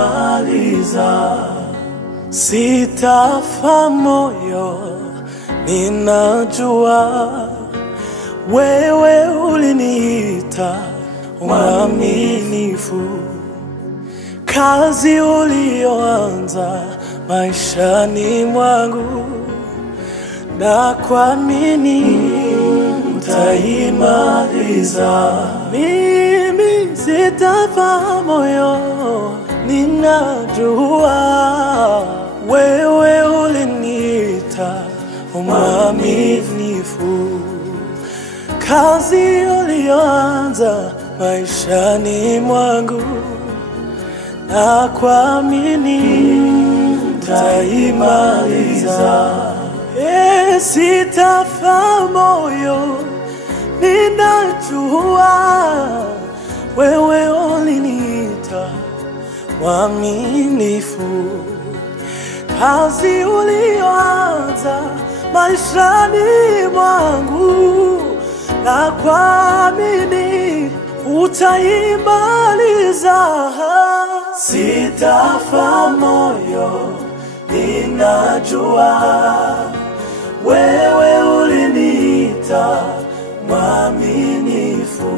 utaimaliza. Sitafa moyo, ninajua wewe uliniita mwaminifu. Kazi ulioanza maishani mwangu, na kuamini utaimaliza. Mimi sitafa moyo, ninajua wewe uliniita mwaminifu. Kazi ulioanza maishani mwangu, na kuamini utaimaliza. Sitafa moyo, ninajua wewe uliniita mwaminifu. Kazi ulioanza maishani mwangu, na kuamini utaimaliza. Sitafa moyo, ninajua wewe uliniita mwaminifu.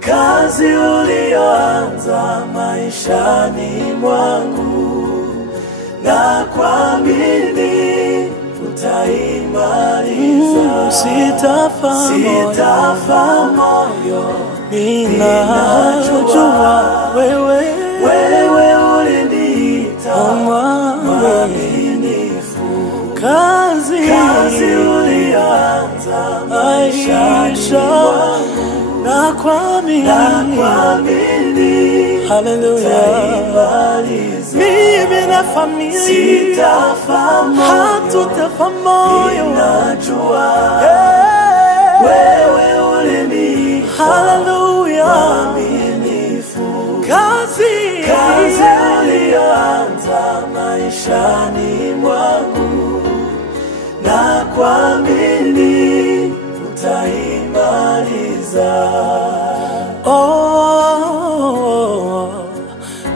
Kazi ulioanza maishani mwangu, na kuamini utaimaliza. Sitafa moyo, ninajua wewe uliniita mwaminifu. Kazi ulioanza maishani mwangu, na kuamini utaimaliza. Mimi na familia sitafa moyo, hatutafa moyo. Ninajua wewe uliniita mwaminifu. Kazi ulioanza maishani mwangu, na kuamini utaimaliza.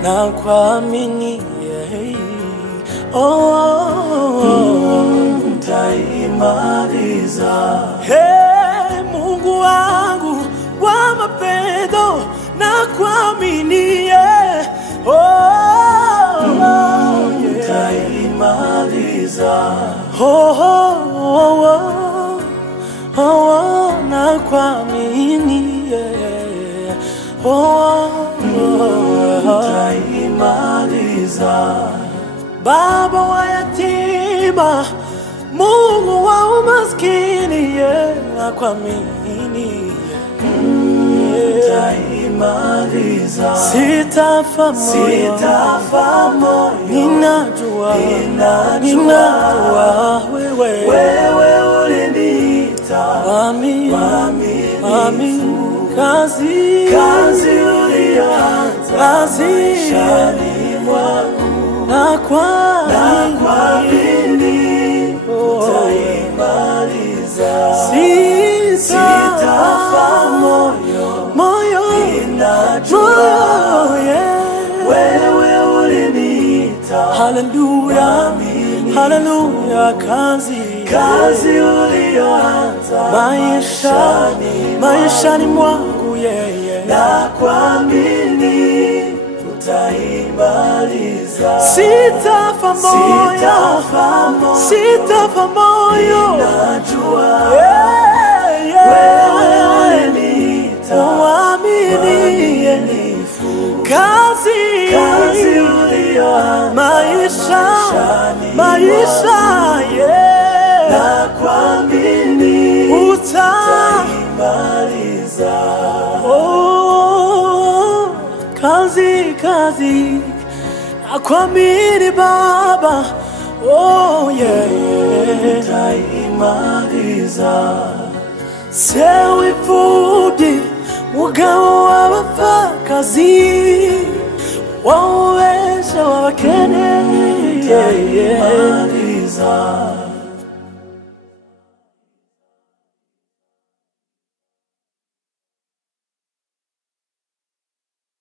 Na kuamini utaimaliza. Mungu wangu wa mapendo, na kuamini utaimaliza. Na kuamini utaimaliza. Baba wa yatima, Mungu wa umaskini, na kuamini utaimaliza. Sitafa moyo, ninajua wewe uliniita mwaminifu. Kazi ulioanza maishani mwangu, na kuamini utaimaliza. Sitafa moyo, ninajua wewe uliniita mwaminifu. Kazi ulioanza maishani mwangu, na kuamini utaimaliza. Sitafa moyo, ninajua wewe uliniita mwaminifu. Kazi ulioanza maisha, na kuamini utaimaliza. Kazi na kuamini Baba, utaimaliza. Sewi fudi mugabo w'abapfakazi, wawesha w'abakene,